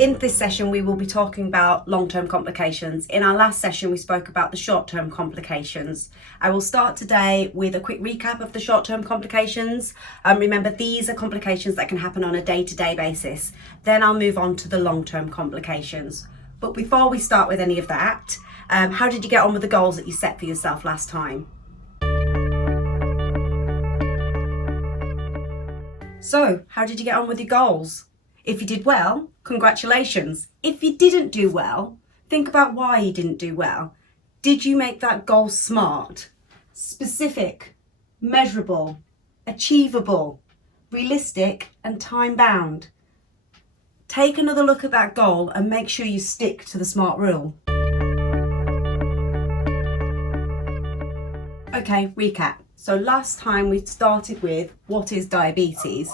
In this session, we will be talking about long-term complications. In our last session, we spoke about the short-term complications. I will start today with a quick recap of the short-term complications. Remember, these are complications that can happen on a day-to-day basis. Then I'll move on to the long-term complications. But before we start with any of that, how did you get on with the goals that you set for yourself last time? So, how did you get on with your goals? If you did well, congratulations. If you didn't do well, think about why you didn't do well. Did you make that goal smart, specific, measurable, achievable, realistic, and time-bound? Take another look at that goal and make sure you stick to the SMART rule. Okay, recap. So last time we started with what is diabetes,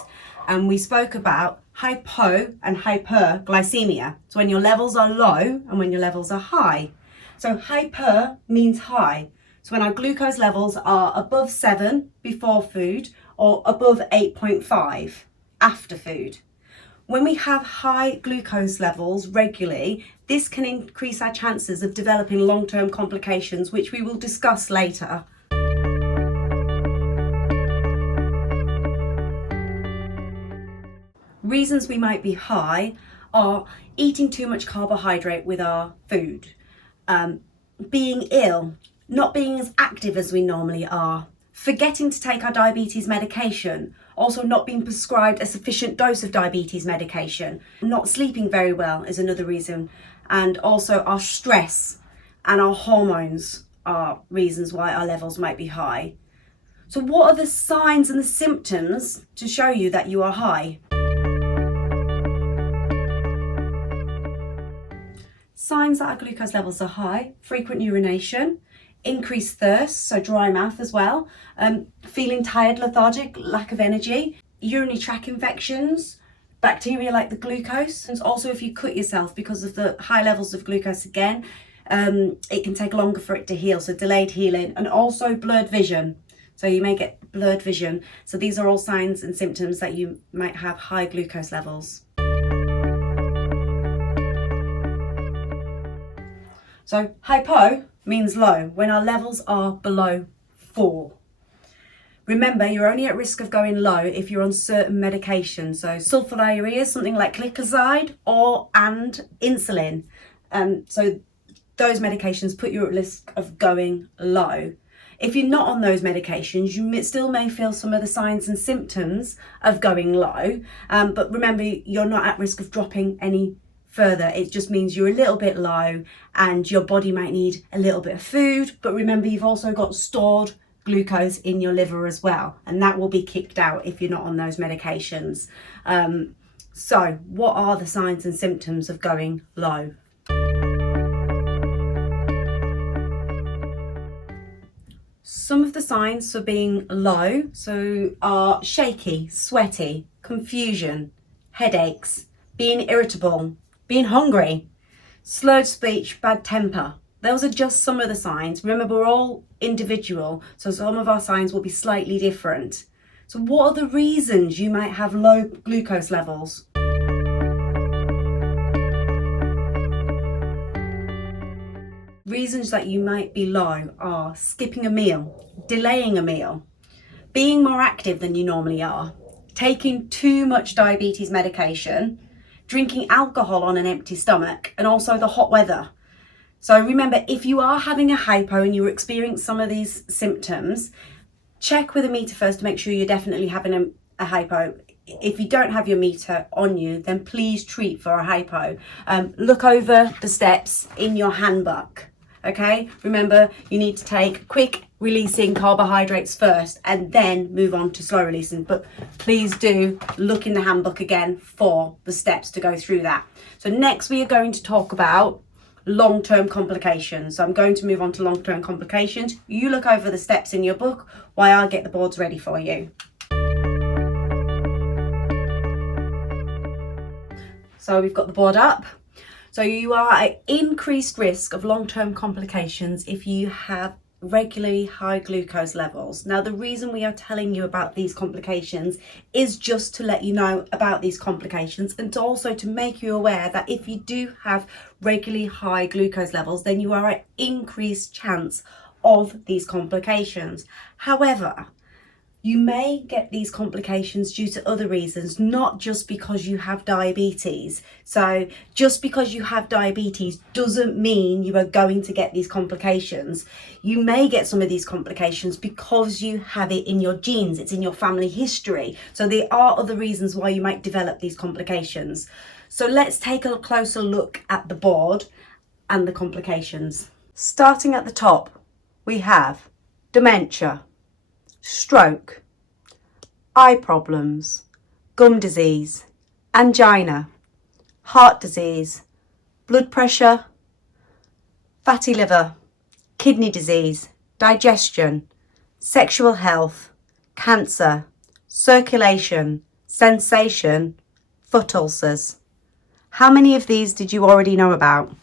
and we spoke about hypo and hyperglycemia. So when your levels are low and when your levels are high. So hyper means high. So when our glucose levels are above 7 before food or above 8.5 after food. When we have high glucose levels regularly, this can increase our chances of developing long-term complications, which we will discuss later. Reasons we might be high are eating too much carbohydrate with our food, being ill, not being as active as we normally are, forgetting to take our diabetes medication, also not being prescribed a sufficient dose of diabetes medication, not sleeping very well is another reason, and also our stress and our hormones are reasons why our levels might be high. So what are the signs and the symptoms to show you that you are high? Signs that our glucose levels are high: frequent urination, increased thirst, so dry mouth as well, feeling tired, lethargic, lack of energy, urinary tract infections, bacteria like the glucose, and also if you cut yourself because of the high levels of glucose again, it can take longer for it to heal, so delayed healing, and also blurred vision. So you may get blurred vision. So these are all signs and symptoms that you might have high glucose levels. So hypo means low, when our levels are below 4. Remember, you're only at risk of going low if you're on certain medications, so sulfonylurea, something like gliclazide and insulin. So those medications put you at risk of going low. If you're not on those medications, you still may feel some of the signs and symptoms of going low, but remember, you're not at risk of dropping any further. It just means you're a little bit low and your body might need a little bit of food, but remember, you've also got stored glucose in your liver as well, and that will be kicked out if you're not on those medications. So what are the signs and symptoms of going low? Some of the signs for being low are shaky, sweaty, confusion, headaches, being irritable, being hungry, slurred speech, bad temper. Those are just some of the signs. Remember, we're all individual, so some of our signs will be slightly different. So what are the reasons you might have low glucose levels? Reasons that you might be low are skipping a meal, delaying a meal, being more active than you normally are, taking too much diabetes medication, drinking alcohol on an empty stomach, and also the hot weather. So remember, if you are having a hypo and you experience some of these symptoms, check with a meter first to make sure you're definitely having a hypo. If you don't have your meter on you, then please treat for a hypo. Look over the steps in your handbook. Okay, remember, you need to take quick releasing carbohydrates first and then move on to slow releasing, but please do look in the handbook again for the steps to go through that. So next we are going to talk about long-term complications. So I'm going to move on to long-term complications. You look over the steps in your book while I get the boards ready for you. So we've got the board up. So you are at increased risk of long-term complications if you have regularly high glucose levels. Now, the reason we are telling you about these complications is just to let you know about these complications, and also to make you aware that if you do have regularly high glucose levels, then you are at increased chance of these complications. However, you may get these complications due to other reasons, not just because you have diabetes. So just because you have diabetes doesn't mean you are going to get these complications. You may get some of these complications because you have it in your genes, it's in your family history. So there are other reasons why you might develop these complications. So let's take a closer look at the board and the complications. Starting at the top, we have dementia, stroke, eye problems, gum disease, angina, heart disease, blood pressure, fatty liver, kidney disease, digestion, sexual health, cancer, circulation, sensation, foot ulcers. How many of these did you already know about?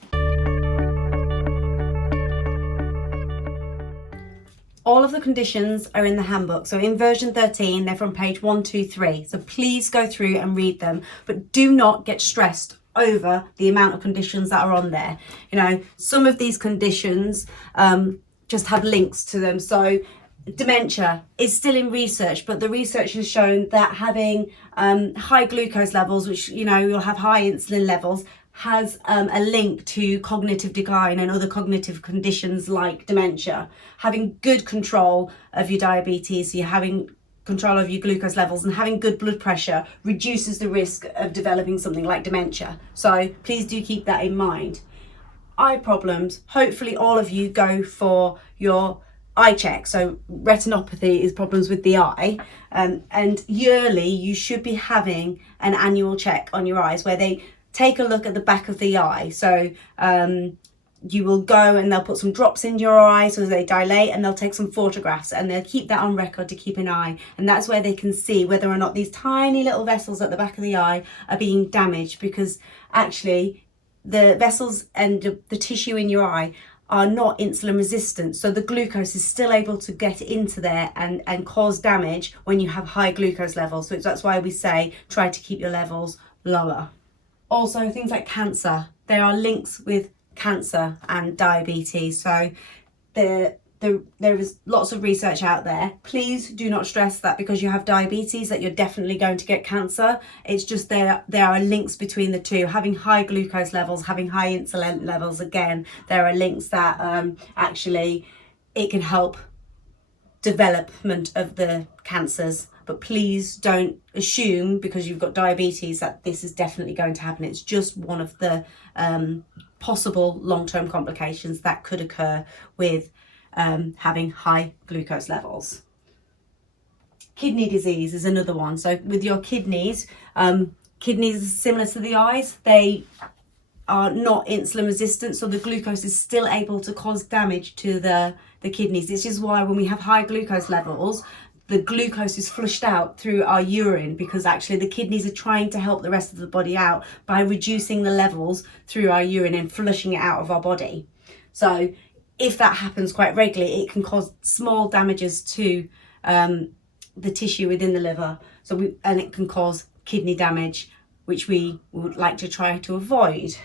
All of the conditions are in the handbook. So in version 13, they're from page 123. So please go through and read them, but do not get stressed over the amount of conditions that are on there. You know, some of these conditions just have links to them. So dementia is still in research, but the research has shown that having high glucose levels, which, you know, you'll have high insulin levels, has a link to cognitive decline and other cognitive conditions like dementia. Having good control of your diabetes, so you're having control of your glucose levels, and having good blood pressure reduces the risk of developing something like dementia. So please do keep that in mind. Eye problems, hopefully all of you go for your eye check. So retinopathy is problems with the eye, and yearly you should be having an annual check on your eyes where they take a look at the back of the eye. So you will go and they'll put some drops in your eyes as they dilate, and they'll take some photographs and they'll keep that on record to keep an eye. And that's where they can see whether or not these tiny little vessels at the back of the eye are being damaged, because actually the vessels and the tissue in your eye are not insulin resistant. So the glucose is still able to get into there and cause damage when you have high glucose levels. So that's why we say try to keep your levels lower. Also, things like cancer, there are links with cancer and diabetes. So there is lots of research out there. Please do not stress that because you have diabetes that you're definitely going to get cancer. It's just there are links between the two. Having high glucose levels, having high insulin levels, again, there are links that actually it can help development of the cancers. But please don't assume because you've got diabetes that this is definitely going to happen. It's just one of the possible long-term complications that could occur with having high glucose levels. Kidney disease is another one. So with your kidneys, kidneys are similar to the eyes. They are not insulin resistant, so the glucose is still able to cause damage to the kidneys. This is why when we have high glucose levels, the glucose is flushed out through our urine, because actually the kidneys are trying to help the rest of the body out by reducing the levels through our urine and flushing it out of our body. So if that happens quite regularly, it can cause small damages to the tissue within the liver. And it can cause kidney damage, which we would like to try to avoid.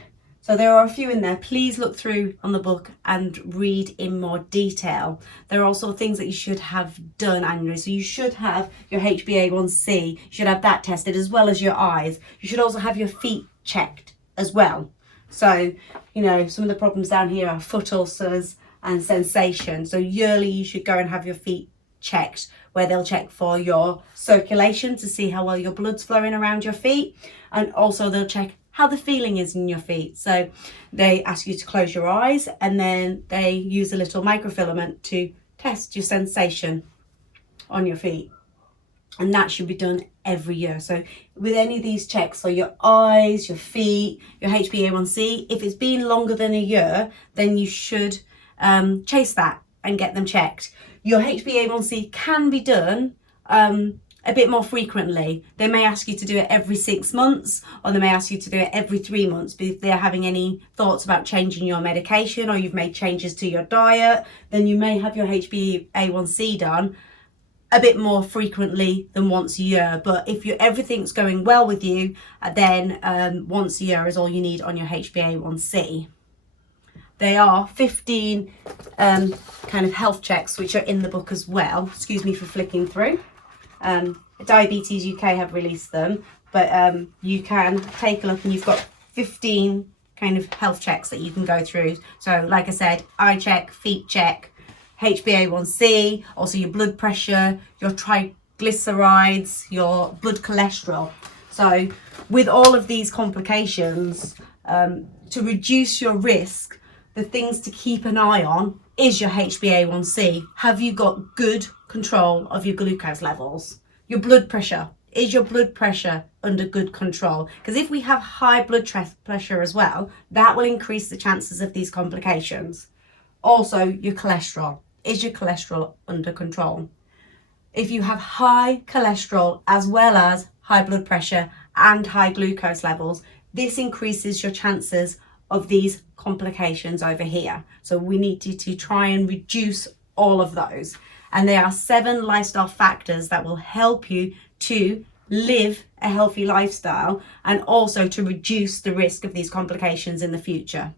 So there are a few in there. Please look through on the book and read in more detail. There are also things that you should have done annually. So you should have your HbA1c, you should have that tested, as well as your eyes. You should also have your feet checked as well. So, you know, some of the problems down here are foot ulcers and sensation. So yearly you should go and have your feet checked, where they'll check for your circulation to see how well your blood's flowing around your feet, and also they'll check how the feeling is in your feet. So they ask you to close your eyes, and then they use a little microfilament to test your sensation on your feet, and that should be done every year. So with any of these checks, so your eyes, your feet, your HbA1c, if it's been longer than a year, then you should chase that and get them checked. Your HbA1c can be done a bit more frequently. They may ask you to do it every 6 months, or they may ask you to do it every 3 months. But if they're having any thoughts about changing your medication, or you've made changes to your diet, then you may have your HbA1c done a bit more frequently than once a year. But if everything's going well with you, then once a year is all you need on your HbA1c. There are 15 kind of health checks which are in the book as well. Excuse me for flicking through. Diabetes UK have released them, but you can take a look, and you've got 15 kind of health checks that you can go through. So like I said, eye check, feet check, HbA1c, also your blood pressure, your triglycerides, your blood cholesterol. So with all of these complications, to reduce your risk, the things to keep an eye on is your HbA1c. Have you got good control of your glucose levels? Your blood pressure. Is your blood pressure under good control? Because if we have high blood pressure as well, that will increase the chances of these complications. Also, your cholesterol. Is your cholesterol under control? If you have high cholesterol as well as high blood pressure and high glucose levels, this increases your chances of these complications over here. So we need to try and reduce all of those. And there are 7 lifestyle factors that will help you to live a healthy lifestyle, and also to reduce the risk of these complications in the future.